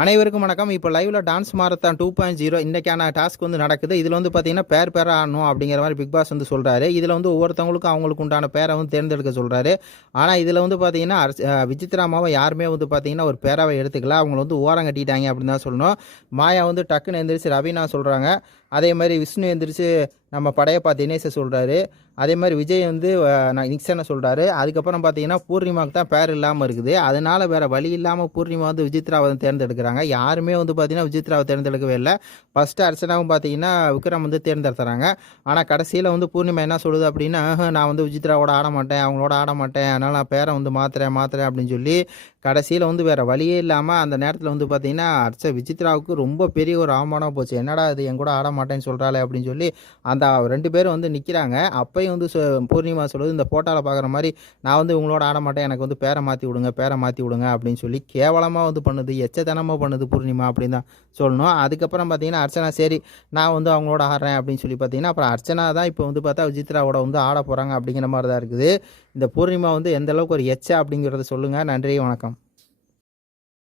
அனைவருக்கும் வணக்கம். இப்போ லைவ்ல டான்ஸ் மாரத்தான் 2.0 இன்னைக்கான டாஸ்க் வந்து நடக்குது. இதில் வந்து பார்த்தீங்கன்னா பேரா ஆடணும் அப்படிங்கிற மாதிரி பிக் பாஸ் வந்து சொல்கிறாரு. இதில் வந்து ஒவ்வொருத்தவங்களுக்கும் அவங்களுக்கு உண்டான பேரை வந்து தேர்ந்தெடுக்க சொல்கிறாரு. ஆனால் இதில் வந்து பார்த்தீங்கன்னா விசித்ராமாவை யாருமே வந்து பார்த்தீங்கன்னா ஒரு பேராவை எடுத்துக்கல. அவங்க வந்து ஓரம் கட்டிட்டாங்க அப்படின்னு தான் சொல்லணும். மாயா வந்து டக்குன்னு எந்திரிச்சு ரவீனா சொல்கிறாங்க. அதே மாதிரி விஷ்ணு எந்திரிச்சு நம்ம படையப்பா தினேஷை சொல்கிறாரு. அதே மாதிரி விஜய் வந்து நிக்சனை சொல்கிறாரு. அதுக்கப்புறம் பார்த்தீங்கன்னா பூர்ணிமாவுக்கு தான் பேர் இல்லாமல் இருக்குது. அதனால் வேறு வழி இல்லாமல் பூர்ணிமா வந்து விசித்ராவை வந்து தேர்ந்தெடுக்கிறாங்க. யாருமே வந்து பார்த்தீங்கன்னா விசித்ராவை தேர்ந்தெடுக்கவே இல்லை. ஃபஸ்ட்டு அர்ச்சனாவும் பார்த்தீங்கன்னா விக்ரம் வந்து தேர்ந்தெடுத்துறாங்க. ஆனால் கடைசியில் வந்து பூர்ணிமா என்ன சொல்லுது அப்படின்னா, நான் வந்து விசித்ராவோட ஆட மாட்டேன், அவங்களோட ஆட மாட்டேன், அதனால் நான் பேரை வந்து மாற்றுறேன் அப்படின்னு சொல்லி கடைசியில் வந்து வேறு வழியே இல்லாமல் அந்த நேரத்தில் வந்து பார்த்தீங்கன்னா விசித்ராவுக்கு ரொம்ப பெரிய ஒரு அவமானம் போச்சு. என்னடா இது என் கூட ஆட மாட்டேன்னு சொல்கிறாளே அப்படின்னு சொல்லி அந்த 2 பேரும் வந்து நிற்கிறாங்க. அப்பயும் வந்து பூர்ணிமா சொல்லுது, இந்த போட்டாவில் பார்க்குற மாதிரி நான் வந்து உங்களோட ஆட மாட்டேன், எனக்கு வந்து பேரை மாற்றி விடுங்க அப்படின்னு சொல்லி கேவலமாக வந்து பண்ணுது, எச்சத்தனமாக பண்ணுது பூர்ணிமா அப்படின்னு தான் சொல்லணும். அதுக்கப்புறம் பார்த்தீங்கன்னா அர்ச்சனா சரி நான் வந்து அவங்களோட ஆடுறேன் அப்படின்னு சொல்லி பார்த்தீங்கன்னா அப்புறம் அர்ச்சனா தான் இப்போ வந்து பார்த்தா விசித்ராவோட வந்து ஆட போகிறாங்க அப்படிங்கிற மாதிரி தான் இருக்குது. இந்த பூர்ணிமா வந்து எந்த அளவுக்கு ஒரு எச்ச அப்படிங்கிறத சொல்லுங்கள். நன்றி, வணக்கம்.